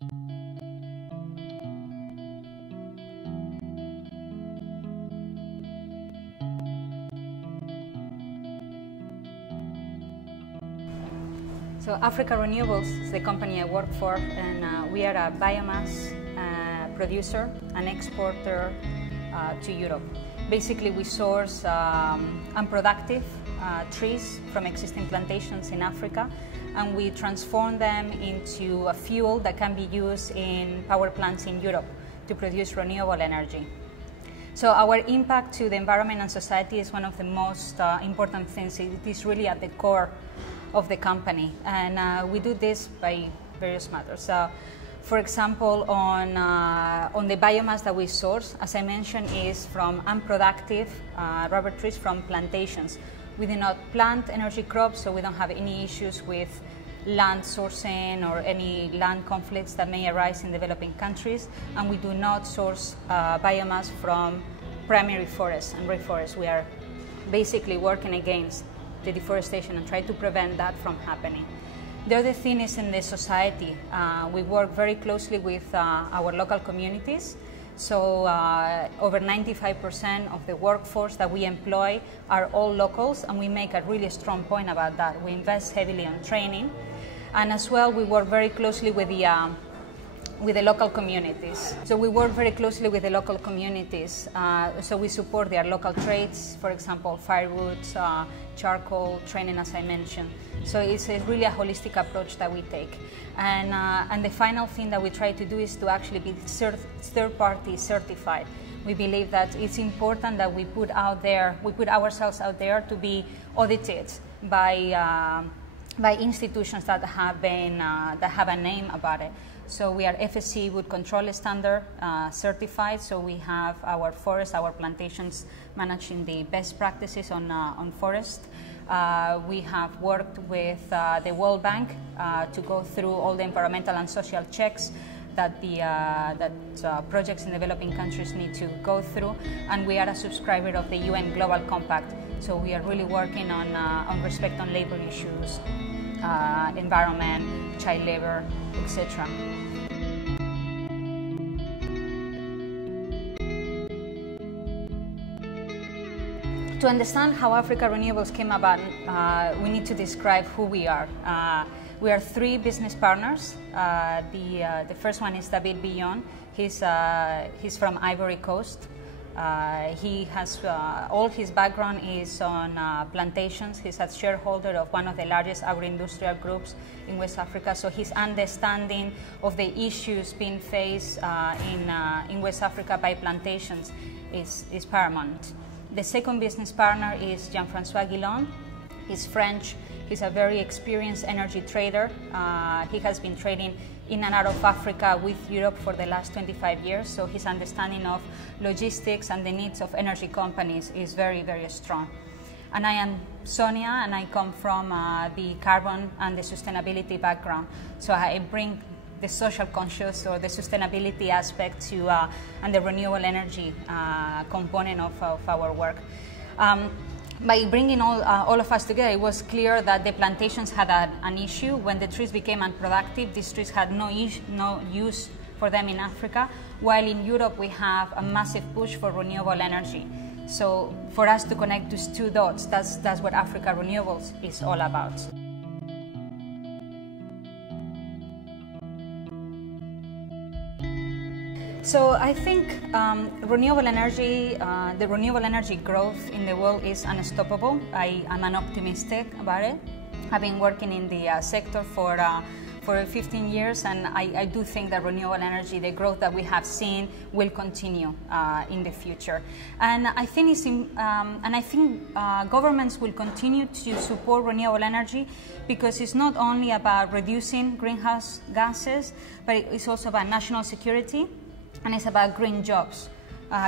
So Africa Renewables is the company I work for, and we are a biomass producer and exporter to Europe. Basically, we source unproductive trees from existing plantations in Africa, and we transform them into a fuel that can be used in power plants in Europe to produce renewable energy. So our impact to the environment and society is one of the most important things. It is really at the core of the company, and we do this by various matters. For example, on the biomass that we source, as I mentioned, is from unproductive rubber trees from plantations. We do not plant energy crops, so we don't have any issues with land sourcing or any land conflicts that may arise in developing countries, and we do not source biomass from primary forests and rainforests. We are basically working against the deforestation and try to prevent that from happening. The other thing is in the society. We work very closely with our local communities. So over 95% of the workforce that we employ are all locals, and we make a really strong point about that. We invest heavily on training, and as well we work very closely with the local communities. So we work very closely with the local communities. So we support their local trades, for example, firewood, charcoal, training, as I mentioned. So it's really a holistic approach that we take. And the final thing that we try to do is to actually be third-party certified. We believe that it's important that we put ourselves out there to be audited by institutions that have a name about it. So we are FSC Wood Control Standard certified. So we have our forests, our plantations managing the best practices on forest. We have worked with the World Bank to go through all the environmental and social checks that projects in developing countries need to go through, and we are a subscriber of the UN Global Compact. So we are really working on respect on labor issues, environment, child labor, etc. To understand how Africa Renewables came about, we need to describe who we are. We are three business partners. The first one is David Billon. He's from Ivory Coast. He has all his background is on plantations. He's a shareholder of one of the largest agro-industrial groups in West Africa. So his understanding of the issues being faced in West Africa by plantations is paramount. The second business partner is Jean-François Guillon. He's French. He's a very experienced energy trader. He has been trading in and out of Africa with Europe for the last 25 years, so his understanding of logistics and the needs of energy companies is very, very strong. And I am Sonia, and I come from the carbon and the sustainability background. So I bring the social conscious or the sustainability aspect to and the renewable energy component of our work. By bringing all of us together, it was clear that the plantations had an issue. When the trees became unproductive, these trees had no use for them in Africa, while in Europe we have a massive push for renewable energy. So for us to connect these two dots, that's what Africa Renewables is all about. So I think renewable energy, the renewable energy growth in the world is unstoppable. I'm an optimistic about it. I've been working in the sector for 15 years, and I do think that renewable energy, the growth that we have seen, will continue in the future. And I think governments will continue to support renewable energy because it's not only about reducing greenhouse gases, but it's also about national security. And it's about green jobs.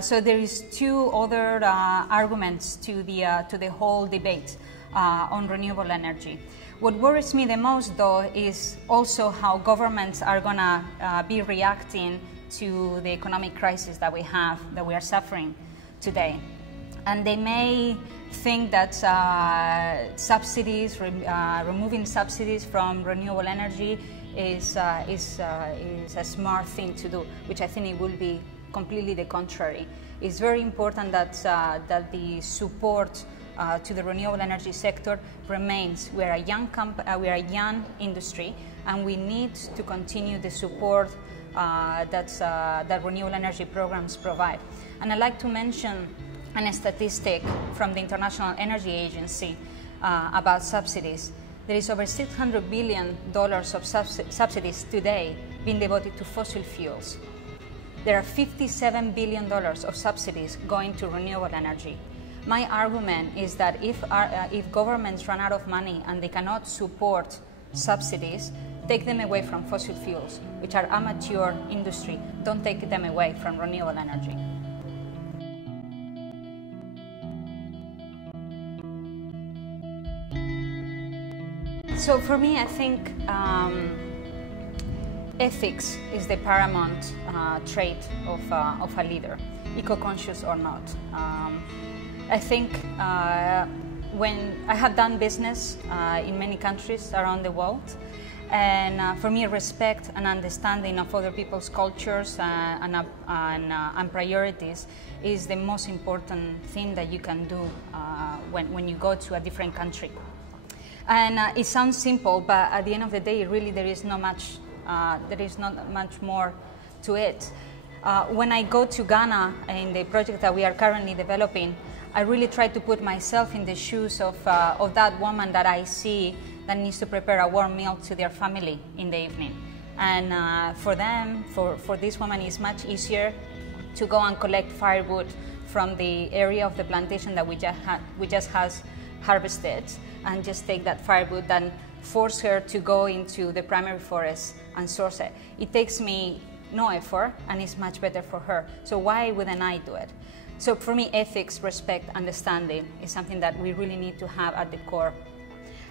So there is two other arguments to the whole debate on renewable energy. What worries me the most, though, is also how governments are going to be reacting to the economic crisis that we are suffering today. And they may think that removing subsidies from renewable energy is a smart thing to do, which I think it will be completely the contrary. It's very important that the support to the renewable energy sector remains. We are a young industry, and we need to continue the support that renewable energy programs provide. And I'd like to mention a statistic from the International Energy Agency about subsidies. There is over $600 billion of subsidies today being devoted to fossil fuels. There are $57 billion of subsidies going to renewable energy. My argument is that if governments run out of money and they cannot support subsidies, take them away from fossil fuels, which are a mature industry. Don't take them away from renewable energy. So for me, I think ethics is the paramount trait of a leader, eco-conscious or not. I think when I have done business in many countries around the world, and for me, respect and understanding of other people's cultures and priorities is the most important thing that you can do when you go to a different country. And it sounds simple, but at the end of the day, really there is not much more to it. When I go to Ghana in the project that we are currently developing, I really try to put myself in the shoes of that woman that I see that needs to prepare a warm meal to their family in the evening. And for them, for this woman, it's much easier to go and collect firewood from the area of the plantation that we just has harvested, and just take that firewood and force her to go into the primary forest and source it. It takes me no effort, and it's much better for her. So why wouldn't I do it? So for me, ethics, respect, understanding is something that we really need to have at the core.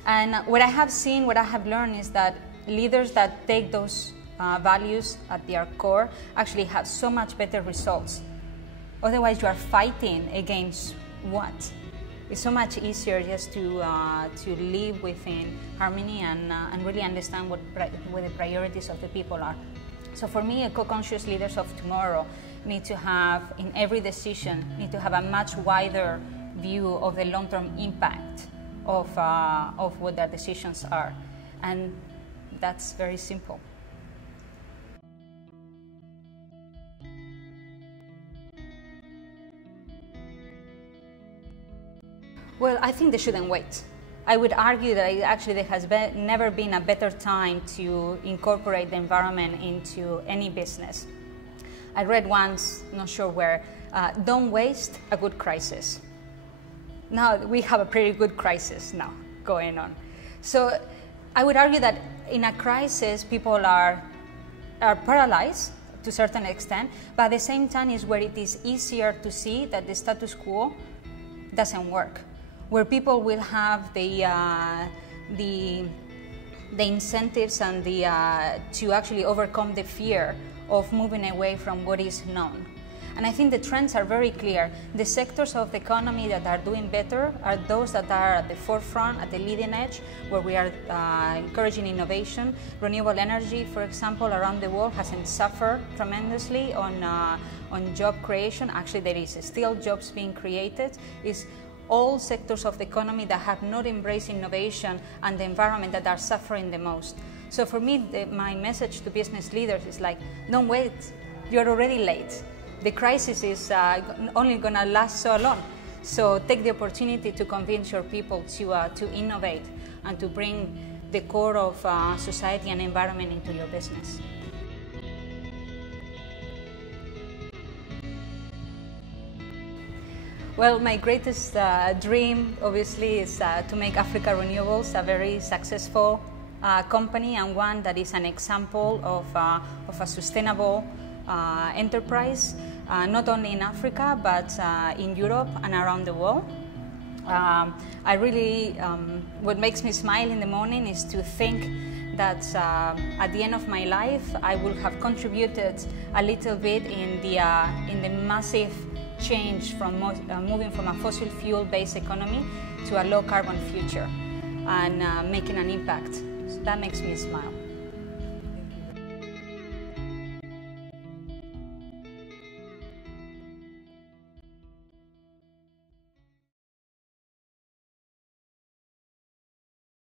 And what I have seen, what I have learned is that leaders that take those values at their core actually have so much better results. Otherwise, you are fighting against what? It's so much easier just to live within harmony and really understand what the priorities of the people are. So for me, eco-conscious leaders of tomorrow need to have, in every decision, need to have a much wider view of the long-term impact of what their decisions are. And that's very simple. Well, I think they shouldn't wait. I would argue that actually there has never been a better time to incorporate the environment into any business. I read once, not sure where, don't waste a good crisis. Now we have a pretty good crisis now going on. So I would argue that in a crisis, people are paralyzed to a certain extent, but at the same time is where it is easier to see that the status quo doesn't work, where people will have the incentives and to actually overcome the fear of moving away from what is known. And I think the trends are very clear. The sectors of the economy that are doing better are those that are at the forefront, at the leading edge, where we are encouraging innovation. Renewable energy, for example, around the world hasn't suffered tremendously on job creation. Actually, there is still jobs being created. It's all sectors of the economy that have not embraced innovation and the environment that are suffering the most. So for me, my message to business leaders is like, don't wait, you're already late. The crisis is only going to last so long. So take the opportunity to convince your people to innovate and to bring the core of society and environment into your business. Well, my greatest dream, obviously, is to make Africa Renewables a very successful company, and one that is an example of a sustainable enterprise, not only in Africa, but in Europe and around the world. I really, what makes me smile in the morning is to think that at the end of my life, I will have contributed a little bit in the massive change from moving from a fossil fuel-based economy to a low-carbon future and making an impact. So that makes me smile.